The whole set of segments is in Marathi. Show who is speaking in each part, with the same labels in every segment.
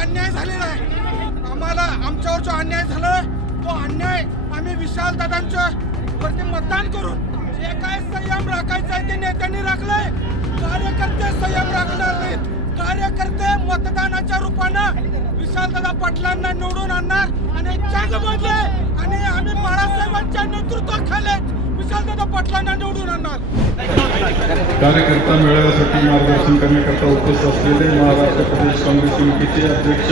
Speaker 1: अन्याय झालेला आहे. आम्हाला आमच्यावर जो अन्याय झाला तो अन्याय आम्ही विशाल दादांच्या वरती मतदान करून जे काय संयम राखायचा आहे ते नेत्यांनी राखलंय. कार्यकर्ते संयम राखणार नाहीत. कार्यकर्ते मतदानाच्या रूपानं विशालदादा पाटलांना निवडून आणणार आणि जगमधले आणि आम्ही बाळासाहेबांच्या नेतृत्वाखाली असाल तर पटलांना निवडून आणणार.
Speaker 2: कार्यकर्ता मेळाव्यासाठी मार्गदर्शन करण्याकरता उपस्थित असलेले महाराष्ट्र प्रदेश काँग्रेस समितीचे अध्यक्ष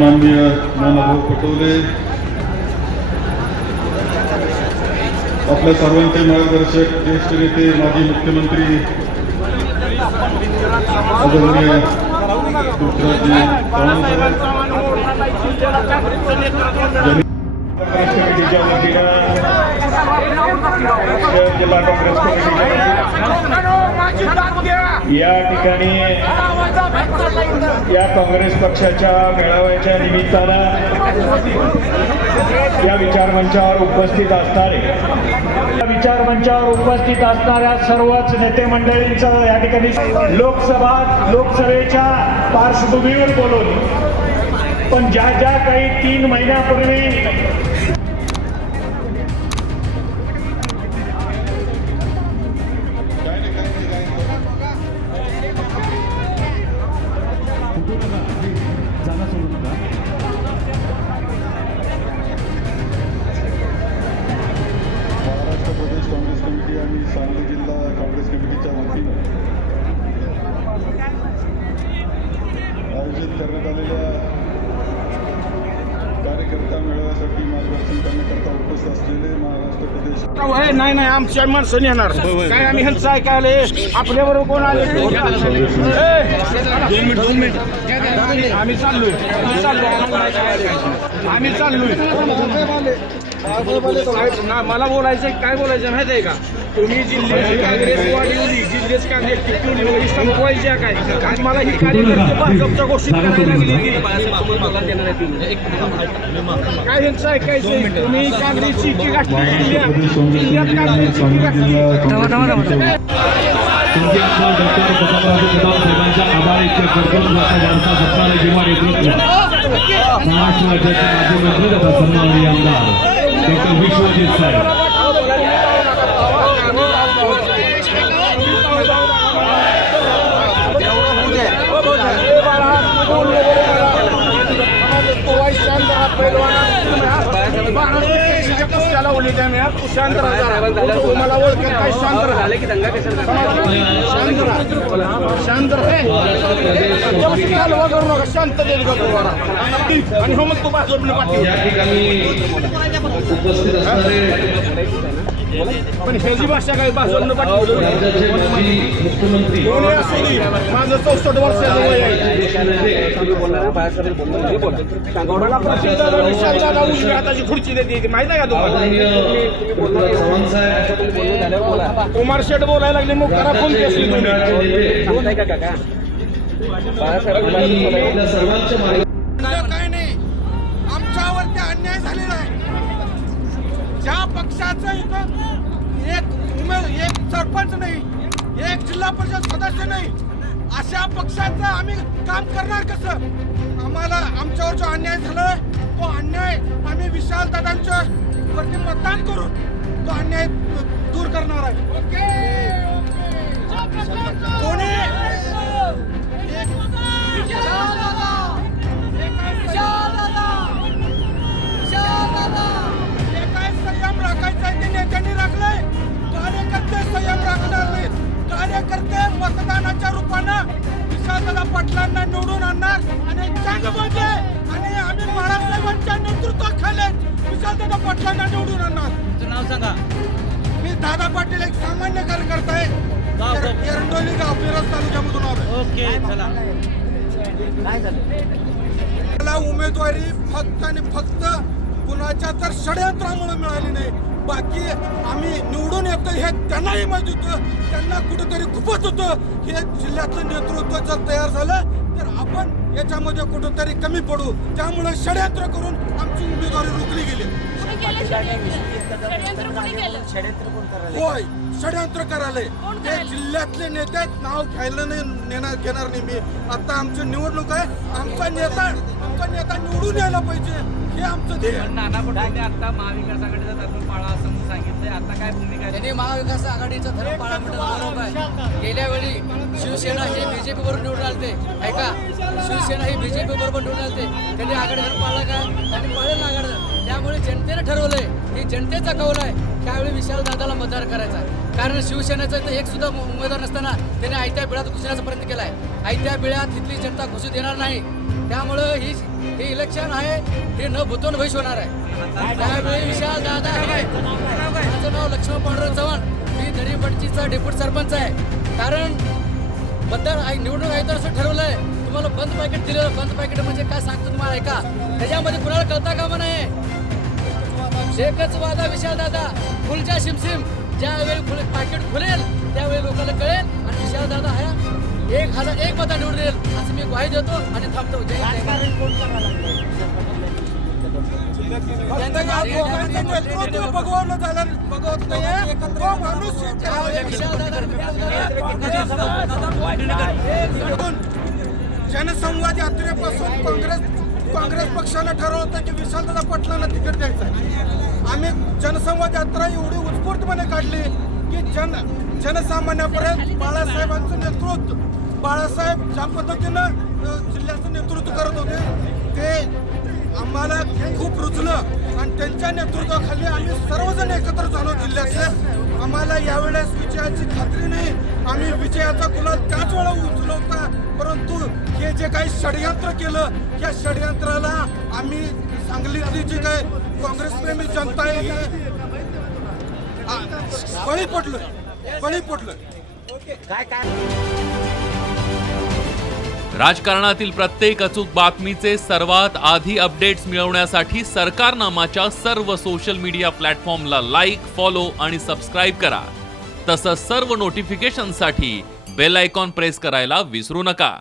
Speaker 2: माननीय नानाभाऊ पटोले. आपल्या सर्वांचे मार्गदर्शक ज्येष्ठ नेते माजी मुख्यमंत्री आदरणीय पृथ्वीराजजी चव्हाण
Speaker 3: काँग्रेस कमिटीच्या वतीनं जिल्हा काँग्रेस कमिटीच्या या ठिकाणी या काँग्रेस पक्षाच्या मेळाव्याच्या निमित्तानं या विचारमंचावर उपस्थित असणारे या विचारमंचावर उपस्थित असणाऱ्या सर्वच नेते मंडळींचं या ठिकाणी लोकसभा लोकसभेच्या पार्श्वभूमीवर बोलवली पण ज्या ज्या काही तीन महिन्यापूर्वी
Speaker 2: करण्याकरता उपस्थित असलेले महाराष्ट्र प्रदेश
Speaker 4: हे नाही नाही आमच्या माणसं येणार काय आम्ही ह्यांचं ऐकायले? आपल्याबरोबर कोण आले? दोन मिनिट दोन मिनिट. आम्ही चाललोय. आम्ही चाललोय. आम्ही चाललोय. मला बोलायचं काय बोलायचं माहिती आहे का? तुम्ही जिल्ह्याची काँग्रेस वाढवली जिल्ह्याची काँग्रेस टिकवली वगैरे संपवायच्या काय? आणि मला ही कार्यकर्ते भाजपच्या गोष्टी करायला लागली की काय ह्यांचं ऐकायचं तुम्ही काँग्रेसची ची गाठली जिल्ह्यात जिल्ह्यात काँग्रेसची गाठली
Speaker 5: साहेबांच्या इतके वारसा सत्तार किंवा नेतृत्व महाराष्ट्र राज्याचे माजी मंत्री तथा सन्माननीय आमदार. Dr. Vishwajit sir.
Speaker 4: Twice and a half त्याने तू शांत राहा मला ओळखेल काय? शांत राहा. शांत राहा. शांत राहा. करू नका. शांत देईल तुम्हाला आणि हो मग तू पाठी
Speaker 5: उपस्थित
Speaker 4: पण ह्याची भाषा काय
Speaker 5: मुख्यमंत्री.
Speaker 4: कोणी असू दे माझं चौसष्ट वर्षाचं वय आहे. हाताची खुर्ची देते माहीत आहे का तुम्हाला? कुमार शेठ बोलायला लागले मग करा फोन केसली तुम्ही.
Speaker 5: सर्वांच्या मार्ग
Speaker 1: अन्याय काय नाही आमच्यावरती अन्याय झालेला आहे ज्या पक्षाचं इथं एक एक सरपंच नाही एक जिल्हा परिषद सदस्य नाही. अशा पक्षाचं आम्ही काम करणार कसं? आम्हाला आमच्यावर जो अन्याय झाला तो अन्याय आम्ही विशाल दादांच्या वरती मतदान करून तो अन्याय दूर करणार आहे. कोणी आणि जगमधले आणि आम्ही बाळासाहेबांच्या नेतृत्वाखाली विशालदादा पाटलांना निवडून आणणार.
Speaker 6: तुमचं नाव सांगा.
Speaker 1: मी दादा पाटील एक सामान्य कार्यकर्ता आहे. एरंडोली एरंडोली गाव मिरज तालुक्यामधून
Speaker 6: ओके चला.
Speaker 1: मला उमेदवारी फक्त आणि फक्त कुणाच्या तर षडयंत्रामुळे मिळाली नाही. बाकी आम्ही निवडून येतो हे त्यांनाही माहीत होतं. त्यांना कुठेतरी खूपच होतं. हे जिल्ह्यातलं नेतृत्व जर तयार झालं तर आपण याच्यामध्ये कुठेतरी कमी पडू. त्यामुळे षडयंत्र करून आमची उमेदवारी रोखली गेली.
Speaker 7: षडयंत्र
Speaker 1: होय षडयंत्र करायलंय ते जिल्ह्यातले नेते नाव घ्यायला नाही नेणार घेणार नाही मी. आता आमची निवडणूक आहे आमचा नेता आमचा नेता निवडून यायला पाहिजे. हे आमचं ध्येय आहे.
Speaker 6: नाना पटोले आता महाविकास आघाडीचा धर्म पाळा असं म्हणून सांगितलंय. आता काय भूमिका आहे?
Speaker 7: त्यांनी महाविकास आघाडीचा धर्म पाळा म्हटलं बरोबर आहे. गेल्या वेळी शिवसेना ही बीजेपी बरोबर निवडून आलते. ऐका शिवसेना ही बीजेपी बरोबर निवडून आलते. त्यांनी आघाडी धर्म पाळला का? त्यांनी पाळलं ना आघाडी धर्म. त्यामुळे जनतेने ठरवलंय. की जनतेचा कौल आहे. त्यावेळी विशाल दादाला मतदान करायचा आहे. कारण शिवसेनेचा तर एक सुद्धा उमेदवार नसताना त्यांनी आयत्या बिळात घुसण्याचा प्रयत्न केलाय. आयत्या बिळात तिथली जनता घुसू देणार नाही. त्यामुळं ही हे इलेक्शन आहे हे न भूतोन भविष्य होणार आहे. त्यावेळी विशाल दादा आहे माझं नाव लक्ष्मण पांडुरंग चव्हाण. मी दरीपटचीचा डेप्युटी सरपंच आहे. कारण मतदार आय- निवडणूक आयोगानं असं ठरवलंय. तुम्हाला बंद पॅकेट दिलं बंद पॅकेट म्हणजे काय सांगतो तुम्हाला ऐका. त्याच्यामध्ये कुणाला कळता कामा नाही एकच वादा विशाल दादा. फुलच्या सिमसिम ज्यावेळी फुल पॅकेट खुलेल त्यावेळी लोकांना कळेल आणि विशाल दादा हा एक हजार एक मता निवडून येईल असं मी ग्वाही देतो आणि थांबतो. जय
Speaker 1: जनसंवाद यात्रेपासून काँग्रेस काँग्रेस पक्षानं ठरवलं होतं की विशालदादा पाटलांना तिकीट आम्ही जनसंवाद यात्रा एवढी उत्स्फूर्तपणे काढली की जन जनसामान्यापर्यंत बाळासाहेबांचं नेतृत्व बाळासाहेब ज्या पद्धतीनं जिल्ह्याचं नेतृत्व करत होते ते आम्हाला खूप रुचलं आणि त्यांच्या नेतृत्वाखाली आम्ही सर्वजण एकत्र झालो जिल्ह्यातले. आम्हाला यावेळेस विजयाची खात्री नाही. आम्ही विजयाचा गुलाल त्याच वेळा उचलला होता परंतु हे जे काही षडयंत्र केलं या षडयंत्राला आम्ही सांगलीतली जी काय? काँग्रेसप्रेमी जनता आहे. ही आ, बळी पडलं. काय काय
Speaker 8: राजकारणातील प्रत्येक अचूक बातमीचे सर्वात आधी अपडेट्स मिळवण्यासाठी सरकारनामाच्या सर्व सोशल मीडिया प्लॅटफॉर्मला लाईक फॉलो आणि सबस्क्राईब करा. तसंच सर्व नोटिफिकेशनसाठी बेल आयकॉन प्रेस करायला विसरू नका.